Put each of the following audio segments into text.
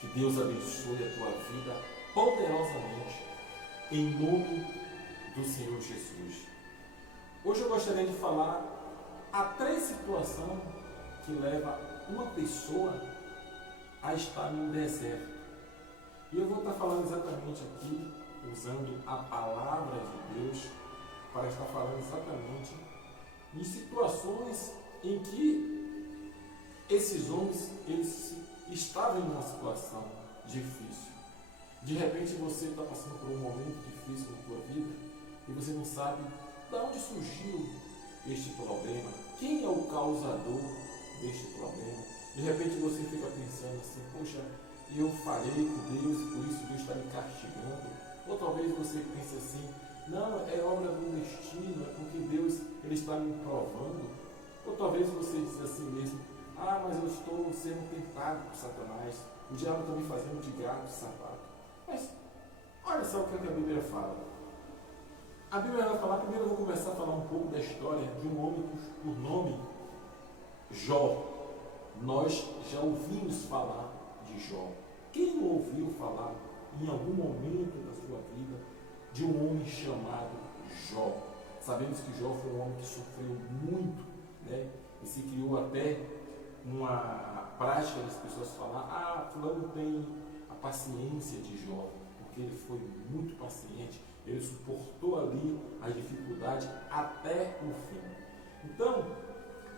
Que Deus abençoe a tua vida poderosamente, em nome do Senhor Jesus. Hoje eu gostaria de falar a 3 situações que levam uma pessoa a estar no deserto. E eu vou estar falando exatamente aqui, usando a palavra de Deus, para estar falando exatamente em situações em que esses homens eles estavam em uma situação difícil. De repente você está passando por um momento difícil na tua vida e você não sabe de onde surgiu este problema, quem é o causador deste problema. De repente você fica pensando assim, poxa, eu falhei com Deus e por isso Deus está me castigando. Ou talvez você pense assim, não, é obra do destino, é porque Deus ele está me provando. Ou talvez você diz assim mesmo, mas eu estou sendo tentado por Satanás, o diabo está me fazendo de gato e sapato. Mas olha só o que a Bíblia fala. A Bíblia vai falar, primeiro eu vou começar a falar um pouco da história de um homem por nome Jó. Nós já ouvimos falar de Jó. Quem não ouviu falar em algum momento da sua vida de um homem chamado Jó? Sabemos que Jó foi um homem que sofreu muito, né? E se criou até uma prática das pessoas falar, fulano tem a paciência de Jó, porque ele foi muito paciente, ele suportou ali a dificuldade até o fim. Então,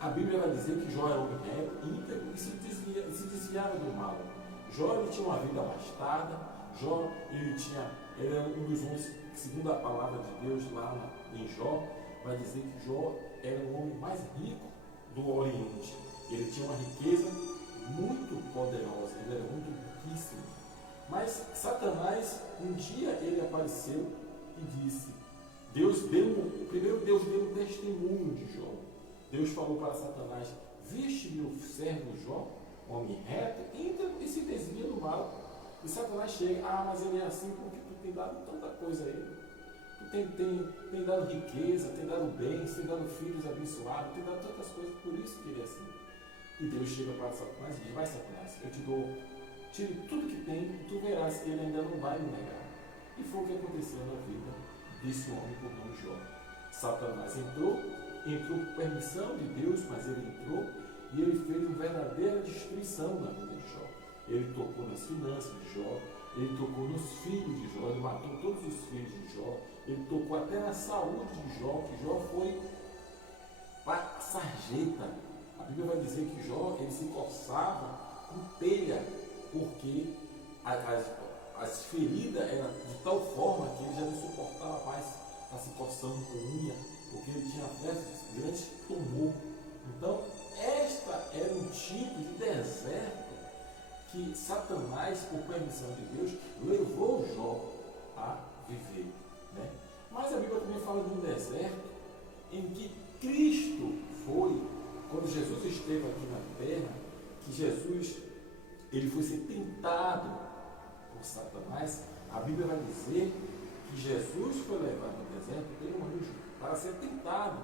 a Bíblia vai dizer que Jó era homem reto, íntegro e se desviava do mal. Jó ele tinha uma vida abastada, Jó ele era um dos homens, segundo a palavra de Deus lá em Jó, vai dizer que Jó era o homem mais rico do Oriente. Ele tinha uma riqueza muito poderosa, ele era muito riquíssimo. Mas Satanás, um dia ele apareceu e disse, primeiro Deus deu um testemunho de Jó. Deus falou para Satanás, viste meu servo Jó, homem reto, íntegro e se desvia do mal. E Satanás chega, mas ele é assim porque tu tem dado tanta coisa a ele. Tu tem dado riqueza, tem dado bens, tem dado filhos abençoados, tem dado tantas coisas, por isso que ele é assim. E Deus chega para Satanás e diz, vai Satanás, eu te dou, tire tudo que tem e tu verás que ele ainda não vai me negar. E foi o que aconteceu na vida desse homem por nome Jó. Satanás entrou por permissão de Deus, mas ele entrou e ele fez uma verdadeira destruição na vida de Jó. Ele tocou nas finanças de Jó, ele tocou nos filhos de Jó, ele matou todos os filhos de Jó, ele tocou até na saúde de Jó, que Jó foi para sarjeta. A Bíblia vai dizer que Jó ele se coçava com telha, porque as feridas eram de tal forma que ele já não suportava mais estar se coçando com unha, porque ele tinha grande tumor. Então, esta era um tipo de deserto que Satanás, por permissão de Deus, levou Jó a viver. Né? Mas a Bíblia também fala de um deserto em que Cristo foi, quando Jesus esteve aqui na terra, que Jesus ele foi ser tentado por Satanás. A Bíblia vai dizer que Jesus foi levado ao deserto pelo anjo para ser tentado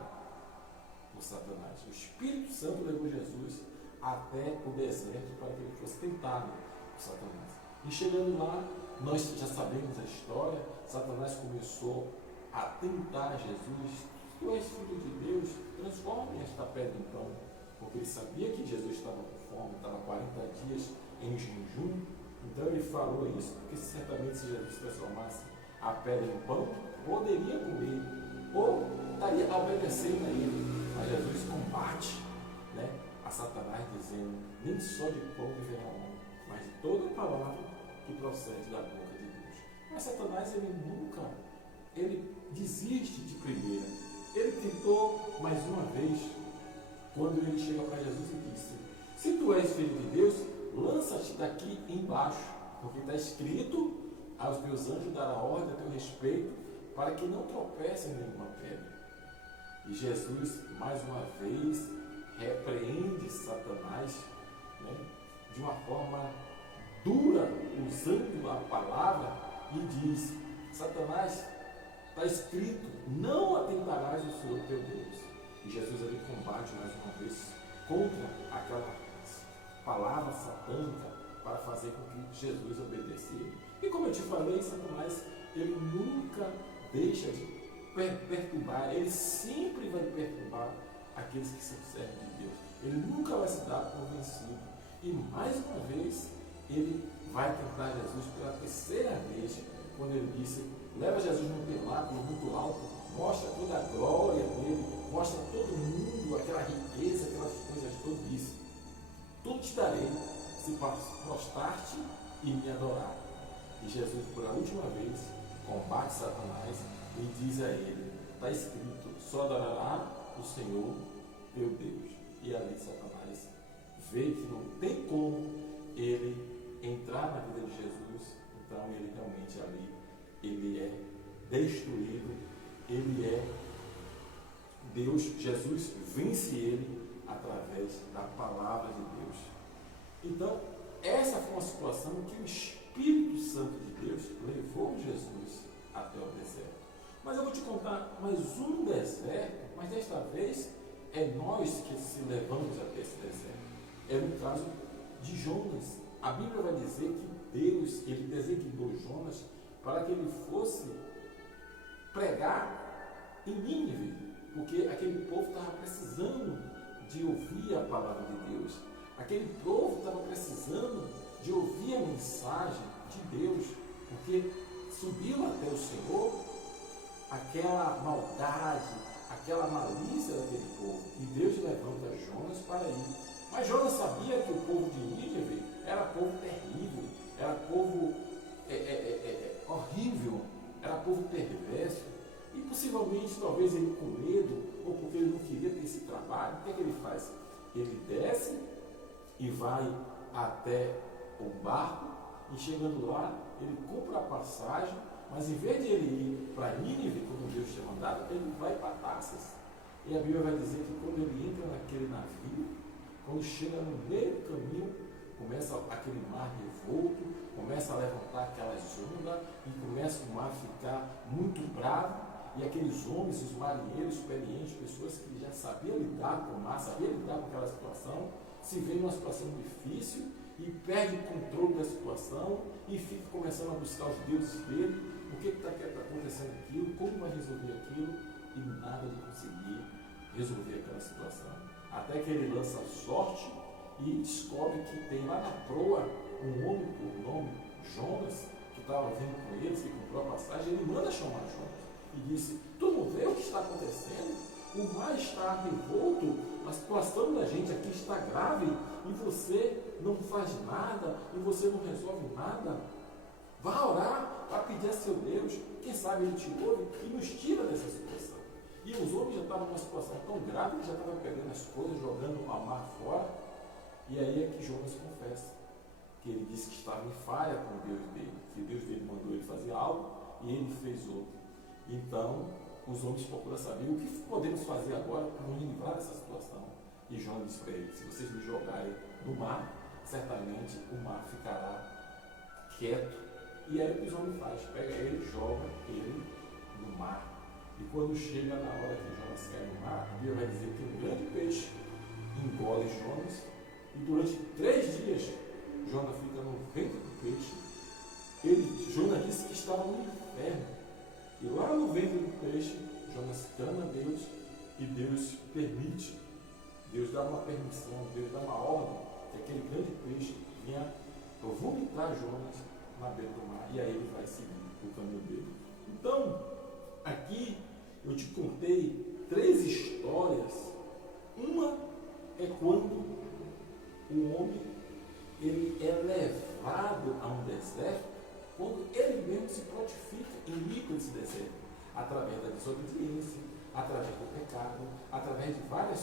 por Satanás. O Espírito Santo levou Jesus até o deserto para que ele fosse tentado por Satanás. E chegando lá, nós já sabemos a história. Satanás começou a tentar Jesus. Se tu és filho de Deus, transforme esta pedra em pão. Porque ele sabia que Jesus estava com fome, estava 40 dias em jejum. Então ele falou isso, porque certamente se Jesus transformasse a pedra em pão, poderia comer, ou estaria obedecendo a ele. Mas Jesus combate, né, a Satanás dizendo, nem só de pão viverá o homem, mas de toda palavra que procede da boca de Deus. Mas Satanás ele desiste de primeira. Ele tentou mais uma vez, quando ele chega para Jesus e disse, se tu és filho de Deus, lança-te daqui embaixo, porque está escrito, aos teus anjos dará ordem a teu respeito, para que não tropece em nenhuma pedra. E Jesus, mais uma vez, repreende Satanás, né, de uma forma dura, usando a palavra, e diz, Satanás, está escrito, não atentarás o Senhor teu Deus. E Jesus ali combate mais uma vez contra aquela palavra satânica, para fazer com que Jesus obedecesse ele. E como eu te falei, Satanás, ele nunca deixa de perturbar, ele sempre vai perturbar aqueles que são servos de Deus. Ele nunca vai se dar por vencido. E mais uma vez, ele vai tentar Jesus pela terceira vez, quando ele disse: leva Jesus num pináculo muito alto, mostra toda a glória dele, mostra todo mundo, aquela riqueza, aquelas coisas todas, disse: tudo te darei se prostrar-te e me adorar. E Jesus, pela última vez, combate Satanás e diz a ele: está escrito, só adorará o Senhor teu Deus. E ali Satanás vê que não tem como ele entrar na vida de Jesus, então ele realmente ali, ele é destruído, ele é Deus, Jesus vence ele através da palavra de Deus. Então, essa foi uma situação que o Espírito Santo de Deus levou Jesus até o deserto. Mas eu vou te contar mais um deserto, mas desta vez é nós que se levamos até esse deserto. É no caso de Jonas. A Bíblia vai dizer que Deus, ele designou Jonas para que ele fosse pregar em Nínive, porque aquele povo estava precisando de ouvir a palavra de Deus. Aquele povo estava precisando de ouvir a mensagem de Deus, porque subiu até o Senhor aquela maldade, aquela malícia daquele povo. E Deus levanta Jonas para ir. Mas Jonas sabia que o povo de Nínive era povo terrível, era povo horrível, era povo perverso. E possivelmente, talvez ele com medo, ou porque ele não queria ter esse trabalho, o que é que ele faz? Ele desce e vai até o barco, e chegando lá, ele compra a passagem, mas em vez de ele ir para Nínive, como Deus tinha mandado, ele vai para Tarsas. E a Bíblia vai dizer que quando ele entra naquele navio, quando chega no meio do caminho, começa aquele mar revolto, começa a levantar aquelas ondas e começa o mar a ficar muito bravo. E aqueles homens, os marinheiros experientes, pessoas que já sabiam lidar com o mar, sabiam lidar com aquela situação, se veem numa situação difícil e perde o controle da situação e fica começando a buscar os deuses dele, o que está acontecendo aquilo, como vai resolver aquilo, e nada de conseguir resolver aquela situação. Até que ele lança sorte e descobre que tem lá na proa um homem por nome Jonas, que estava vindo com eles, que comprou a passagem. Ele manda chamar Jonas e disse: tu não vê o que está acontecendo? O mar está revolto, a situação da gente aqui está grave e você não faz nada, e você não resolve nada. Vá orar para pedir a seu Deus, quem sabe ele te ouve e nos tira dessa situação. E os homens já estavam numa situação tão grave que já estavam pegando as coisas, jogando o mar fora. E aí é que Jonas confessa que ele disse que estava em falha com o Deus dele, que o Deus dele mandou ele fazer algo e ele fez outro. Então os homens procuram saber o que podemos fazer agora para nos livrar dessa situação. E Jonas disse para ele: se vocês me jogarem no mar, certamente o mar ficará quieto. E aí o que os homens fazem? Pega ele, joga ele no mar. E quando chega na hora que Jonas cai no mar, a Bíblia vai dizer que um grande peixe engole Jonas, e durante 3 dias Jonas fica no ventre do peixe. Jonas disse que estava no inferno. E lá no ventre do peixe, Jonas clama a Deus e Deus permite. Deus dá uma permissão, Deus dá uma ordem que aquele grande peixe venha vomitar Jonas na beira do mar. E aí ele vai seguir o caminho dele. Então, aqui eu te contei 3 histórias. Uma é quando o homem ele é levado a um deserto, quando ele mesmo se prontifica em ir para esse deserto, através da desobediência, através do pecado, através de várias